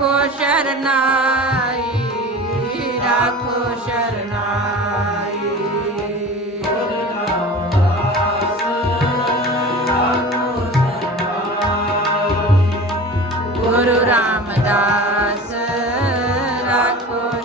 ਰਾਖੋ ਸ਼ਰਨਾਈ ਰਾਖੋ ਸ਼ਰਨਾਈ। ਗੁਰੂ ਰਾਮਦਾਸ ਰਾਖੋ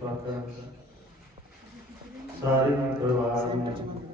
ਪਾਤਾ। ਸਾਰੇ ਪਰਿਵਾਰ ਨੂੰ